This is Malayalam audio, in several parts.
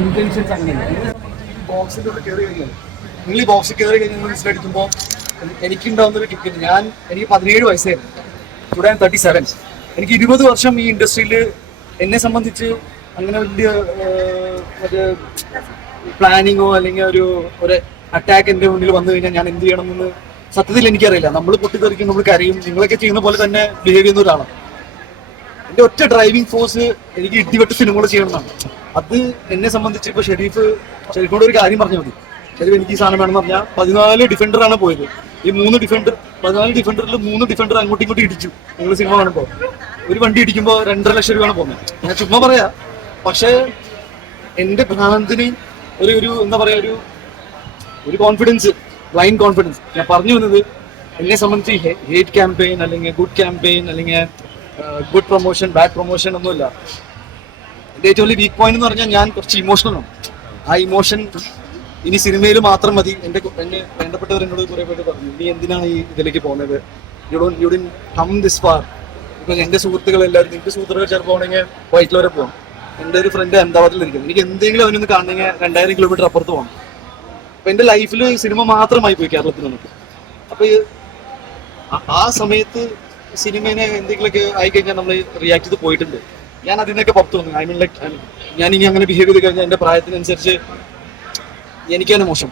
ഇന്റൻഷൻസ് അങ്ങനെയാണ്. ബോക്സിലൂടെ കയറി കഴിഞ്ഞാൽ നിങ്ങൾ ഈ ബോക്സിൽ കയറി കഴിഞ്ഞാൽ മനസ്സിലടിക്കുമ്പോൾ എനിക്കുണ്ടാവുന്നൊരു ടിക്കറ്റ്. എനിക്ക് 17 വയസ്സായിരുന്നു. ടുഡേ 37. എനിക്ക് 20 വർഷം ഈ ഇൻഡസ്ട്രിയിൽ എന്നെ സംബന്ധിച്ച് അങ്ങനെ വലിയ മറ്റേ പ്ലാനിങ്ങോ അല്ലെങ്കിൽ ഒരു അറ്റാക്ക് എൻ്റെ മുന്നിൽ വന്നു കഴിഞ്ഞാൽ ഞാൻ എന്ത് ചെയ്യണമെന്ന് സത്യത്തിൽ എനിക്കറിയില്ല. നമ്മൾ പൊട്ടിത്തെറിക്കും, നമ്മൾ കരയും, നിങ്ങളൊക്കെ ചെയ്യുന്ന പോലെ തന്നെ ബിഹേവ് ചെയ്യുന്ന ഒരാളാണ്. എൻ്റെ ഒറ്റ ഡ്രൈവിംഗ് ഫോഴ്സ് എനിക്ക് ഇടിവെട്ട് സിനിമകൾ ചെയ്യണമെന്നാണ്. അത് എന്നെ സംബന്ധിച്ച് ഇപ്പോൾ ഷെരീഫിനോട് ഒരു കാര്യം പറഞ്ഞാൽ മതി. ഷെരീഫ് എനിക്ക് ഈ സാധനം വേണമെന്ന് പറഞ്ഞാൽ 14 ഡിഫൻഡറാണ് പോയത്. ഈ 14 ഡിഫൻഡറിൽ 3 ഡിഫൻഡർ അങ്ങോട്ടും ഇങ്ങോട്ടും ഇടിച്ചു. നിങ്ങൾ സിനിമ കാണുമ്പോൾ ഒരു വണ്ടി ഇടിക്കുമ്പോൾ 2.5 ലക്ഷം രൂപയാണ് പോകുന്നത്. ഞാൻ ചുമ്മാ പറയാ. പക്ഷേ എൻ്റെ ഭ്രാന്തിന് ഒരു എന്താ പറയാ, ഒരു കോൺഫിഡൻസ്, ബ്ലൈൻഡ് കോൺഫിഡൻസ്. ഞാൻ പറഞ്ഞു വന്നത് എന്നെ സംബന്ധിച്ച് ഹേറ്റ് ക്യാമ്പയിൻ അല്ലെങ്കിൽ ഗുഡ് ക്യാമ്പയിൻ അല്ലെങ്കിൽ ഗുഡ് പ്രൊമോഷൻ ബാഡ് പ്രൊമോഷൻ ഒന്നുമില്ല. എൻ്റെ ഏറ്റവും വലിയ വീക്ക് പോയിന്റ് എന്ന് പറഞ്ഞാൽ ഞാൻ കുറച്ച് ഇമോഷണലാണ്. ആ ഇമോഷൻ ഇനി സിനിമയിൽ മാത്രം മതി. എന്നെ വേണ്ടപ്പെട്ടവർ എന്നോട് കുറേ പേര് പറഞ്ഞു, നീ എന്തിനാണ് ഈ ഇതിലേക്ക് പോകുന്നത്, you didn't come this far. ഇപ്പം എൻ്റെ സുഹൃത്തുക്കളെല്ലാവരും, നിന്റെ സുഹൃത്തുക്കൾ ചിലപ്പോൾ ആണെങ്കിൽ വൈറ്റിൽ വരെ പോകും. എൻ്റെ ഒരു ഫ്രണ്ട് അഹമ്മദാബാദിലിരിക്കുന്നു. എനിക്ക് എന്തെങ്കിലും അവനൊന്ന് കാണണമെങ്കിൽ 2000 കിലോമീറ്റർ അപ്പുറത്ത് പോകണം. അപ്പം എൻ്റെ ലൈഫിൽ സിനിമ മാത്രമായി പോയി കേരളത്തിൽ നിന്നിട്ട്. അപ്പോൾ ആ സമയത്ത് സിനിമേനെ എന്തെങ്കിലുമൊക്കെ ആയിക്കഴിഞ്ഞാൽ നമ്മൾ റിയാക്ട് ചെയ്ത് പോയിട്ടുണ്ട്. ഞാൻ അതിൽ നിന്നൊക്കെ പുറത്തു വന്നു. ഐ മീൻ ലൈക്ക് ഞാൻ ഇനി അങ്ങനെ ബിഹേവ് ചെയ്ത് കഴിഞ്ഞാൽ എൻ്റെ പ്രായത്തിനനുസരിച്ച് എനിക്കാണ് മോശം.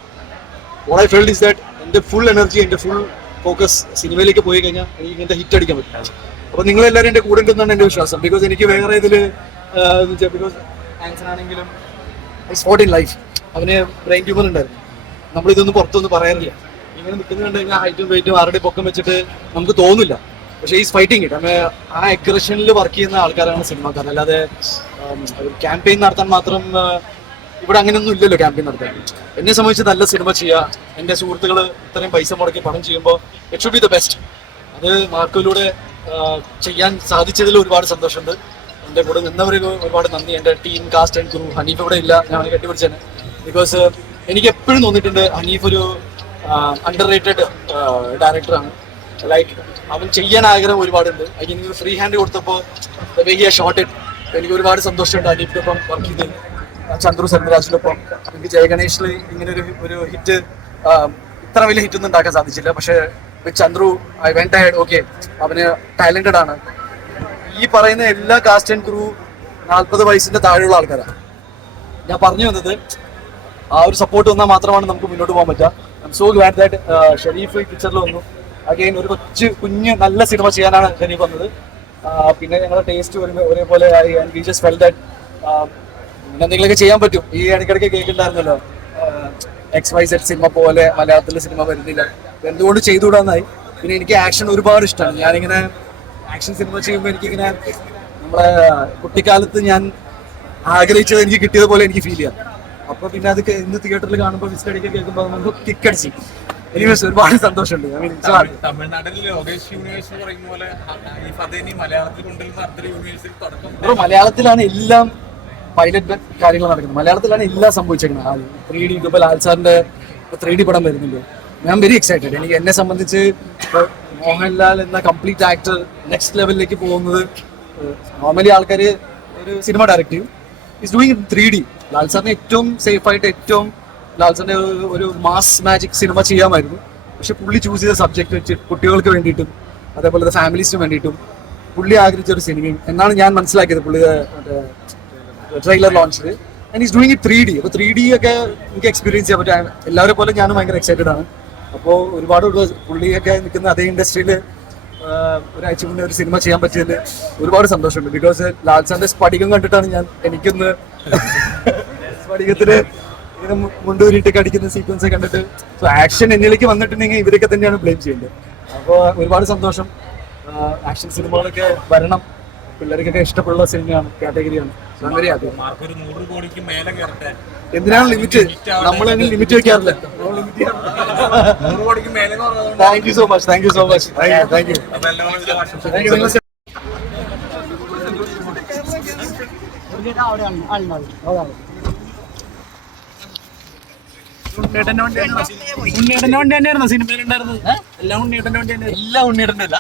What I felled is that എൻ്റെ ഫുൾ എനർജി, എൻ്റെ ഫുൾ ഫോക്കസ് സിനിമയിലേക്ക് പോയി കഴിഞ്ഞാൽ എനിക്ക് ഇങ്ങനത്തെ ഹിറ്റ് അടിക്കാൻ പറ്റും. അപ്പോൾ നിങ്ങളെല്ലാവരും എൻ്റെ കൂടെ ഉണ്ടെന്നാണ് എൻ്റെ വിശ്വാസം. ബിക്കോസ് എനിക്ക് വേറെ ഇതിൽ ബിക്കോസ് ആൻസർ ആണെങ്കിലും ഐ സ്പോട്ട് ഇൻ ലൈഫ്. അവന് ബ്രെയിൻ ട്യൂമർ ഉണ്ടായിരുന്നു. നമ്മളിതൊന്നും പുറത്തൊന്നും പറയാറില്ല. ഇങ്ങനെ നിൽക്കുന്നത് കണ്ടു കഴിഞ്ഞാൽ ഹൈറ്റും വെയിറ്റും ആരുടെ പൊക്കം വെച്ചിട്ട് നമുക്ക് തോന്നില്ല. പക്ഷേ ഈസ് ഫൈറ്റിംഗ് ഇറ്റ്. അങ്ങനെ ആ അഗ്രഷനിൽ വർക്ക് ചെയ്യുന്ന ആൾക്കാരാണ് സിനിമാക്കാർ. അല്ലാതെ ക്യാമ്പയിൻ നടത്താൻ മാത്രം ഇവിടെ അങ്ങനെയൊന്നും ഇല്ലല്ലോ. ക്യാമ്പയിൻ നടത്താൻ എന്നെ സംബന്ധിച്ച് നല്ല സിനിമ ചെയ്യുക. എൻ്റെ സുഹൃത്തുക്കൾ ഇത്രയും പൈസ മുടക്കി പണം ചെയ്യുമ്പോൾ it should be the best. അത് മാർക്കോയിലൂടെ ചെയ്യാൻ സാധിച്ചതിൽ ഒരുപാട് സന്തോഷമുണ്ട്. എൻ്റെ കൂടെ നിന്നവർക്ക് ഒരുപാട് നന്ദി. എൻ്റെ team, cast and crew. Haneef ഇവിടെ ഇല്ല, ഞാൻ അവനെ കെട്ടിപ്പിടിച്ചേനെ. ബിക്കോസ് എനിക്ക് എപ്പോഴും തോന്നിയിട്ടുണ്ട് ഹനീഫ് ഒരു അണ്ടർ റേറ്റഡ് ഡയറക്ടറാണ്. ലൈക്ക് അവൻ ചെയ്യാൻ ആഗ്രഹം ഒരുപാടുണ്ട്. അതിന് ഫ്രീ ഹാൻഡ് കൊടുത്തപ്പോൾ ഷോട്ട് ഇട്ട് എനിക്ക് ഒരുപാട് സന്തോഷമുണ്ട്. ഹനീഫിൻ്റെ ഒപ്പം വർക്ക് ചെയ്ത് ചന്ദ്രു സെൽവരാജിൻ്റെ ഒപ്പം എനിക്ക് ജയഗണേഷിൽ ഇങ്ങനെ ഒരു ഹിറ്റ്, ഇത്ര വലിയ ഹിറ്റൊന്നും ഉണ്ടാക്കാൻ സാധിച്ചില്ല. പക്ഷേ with Chandru I went ahead. Okay, അവന് ടാലന്റഡ് ആണ്. ഈ പറയുന്ന എല്ലാ കാസ്റ്റ് ആൻഡ് ക്രൂ 40 വയസ്സിന്റെ താഴെയുള്ള ആൾക്കാരാണ്. ഞാൻ പറഞ്ഞു വന്നത് ആ ഒരു സപ്പോർട്ട് വന്നാൽ മാത്രമാണ് നമുക്ക് മുന്നോട്ട് പോകാൻ പറ്റുക. I am so glad that Shareef ഈ പിക്ചറിൽ വന്നു. അഗെയിൻ ഒരു കുഞ്ഞ് നല്ല സിനിമ ചെയ്യാനാണ് ഷെരീഫ് വന്നത്. പിന്നെ ഞങ്ങളുടെ ടേസ്റ്റ് ഒരേപോലെ ആയി. And we just felt that എന്തെങ്കിലുമൊക്കെ ചെയ്യാൻ പറ്റും. ഈ ഇടയ്ക്കിടയ്ക്ക് കേൾക്കുന്നുണ്ടായിരുന്നല്ലോ XYZ സിനിമ പോലെ മലയാളത്തിലെ സിനിമ വരുന്നില്ല, എന്തുകൊണ്ട് ചെയ്തുകൂടാന്നായി. പിന്നെ എനിക്ക് ആക്ഷൻ ഒരുപാട് ഇഷ്ടമാണ്. ഞാനിങ്ങനെ ആക്ഷൻ സിനിമ ചെയ്യുമ്പോൾ എനിക്കിങ്ങനെ നമ്മളെ കുട്ടിക്കാലത്ത് ഞാൻ ആഗ്രഹിച്ചത് എനിക്ക് കിട്ടിയതുപോലെ എനിക്ക് ഫീൽ ചെയ്യാം. അപ്പോൾ പിന്നെ അത് ഇന്ന് തിയേറ്ററിൽ കാണുമ്പോൾ വിസിലടിക്കാൻ കേൾക്കുമ്പോൾ നമുക്ക് കിക്കടിച്ച് എനിവേസ് ഒരുപാട് സന്തോഷമുണ്ട്. മലയാളത്തിലാണ് എല്ലാം പൈലറ്റ് കാര്യങ്ങൾ നടക്കുന്നത്. മലയാളത്തിലാണ് എല്ലാം സംഭവിച്ചേക്കുന്നത്. 3D ഇതുപോലെ ലാൽ സാറിന്റെ 3D പടം വരുന്നുണ്ട്. ഞാൻ വെരി എക്സൈറ്റഡ്. എനിക്ക് എന്നെ സംബന്ധിച്ച് മോഹൻലാൽ എന്ന കംപ്ലീറ്റ് ആക്ടർ നെക്സ്റ്റ് ലെവലിലേക്ക് പോകുന്നത്, നോർമലി ആൾക്കാർ ഒരു സിനിമ ഡയറക്റ്റ് ചെയ്യും, ഈസ് ഡൂയിങ് 3D. ലാൽ സാറിന് ഏറ്റവും സേഫായിട്ട് ലാൽ സാറിന്റെ ഒരു മാസ് മാജിക് സിനിമ ചെയ്യാമായിരുന്നു. പക്ഷെ പുള്ളി ചൂസ് ചെയ്ത സബ്ജക്ട് വെച്ച് കുട്ടികൾക്ക് വേണ്ടിയിട്ടും അതേപോലെ ഫാമിലീസിന് വേണ്ടിയിട്ടും പുള്ളി ആഗ്രഹിച്ച ഒരു സിനിമയും എന്നാണ് ഞാൻ മനസ്സിലാക്കിയത് പുള്ളിയുടെ ട്രെയിലർ ലോഞ്ചിൽ. And is doing it 3D. അപ്പോൾ 3D ഒക്കെ എനിക്ക് എക്സ്പീരിയൻസ് ചെയ്യാൻ പറ്റും. എല്ലാവരെ പോലെ ഞാനും ഭയങ്കര എക്സൈറ്റഡ് ആണ്. അപ്പോൾ ഒരുപാട് പുള്ളിയൊക്കെ നിൽക്കുന്ന അതേ ഇൻഡസ്ട്രിയിൽ ഒരാഴ്ച മുന്നേ ഒരു സിനിമ ചെയ്യാൻ പറ്റിയതിൽ ഒരുപാട് സന്തോഷമുണ്ട്. ബിക്കോസ് ലാൽ സാറിന്റെ സ്ഫടികം കണ്ടിട്ടാണ് എനിക്കൊന്ന് സ്ഫടികത്തിന് ഇങ്ങനെ മുണ്ടൂരിട്ടൊക്കെ അടിക്കുന്ന സീക്വൻസ് കണ്ടിട്ട് സോ ആക്ഷൻ എന്നിലേക്ക് വന്നിട്ടുണ്ടെങ്കിൽ ഇവരൊക്കെ തന്നെയാണ് ബ്ലെയിം ചെയ്യേണ്ടത്. അപ്പോൾ ഒരുപാട് സന്തോഷം. ആക്ഷൻ സിനിമകളൊക്കെ വരണം. പിള്ളേർക്കൊക്കെ ഇഷ്ടപ്പെടുന്ന സിനിമയാണ്, കാറ്റഗറിയാണ്. എന്തിനാണ് ലിമിറ്റ്? നമ്മൾ അങ്ങനെ ലിമിറ്റ് വെക്കാറില്ല. Thank you so much. Thank you so much. Thank you. ഉണ്ണിയേട്ടന്റെ വണ്ടി തന്നെയായിരുന്നു സിനിമയിലുണ്ടായിരുന്നത്. എല്ലാം ഉണ്ണിയേട്ടന്റെ വണ്ടി തന്നെ. എല്ലാം ഉണ്ണിയേട്ടൻ്റെ അല്ല,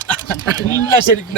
എല്ലാം ശരിക്കും.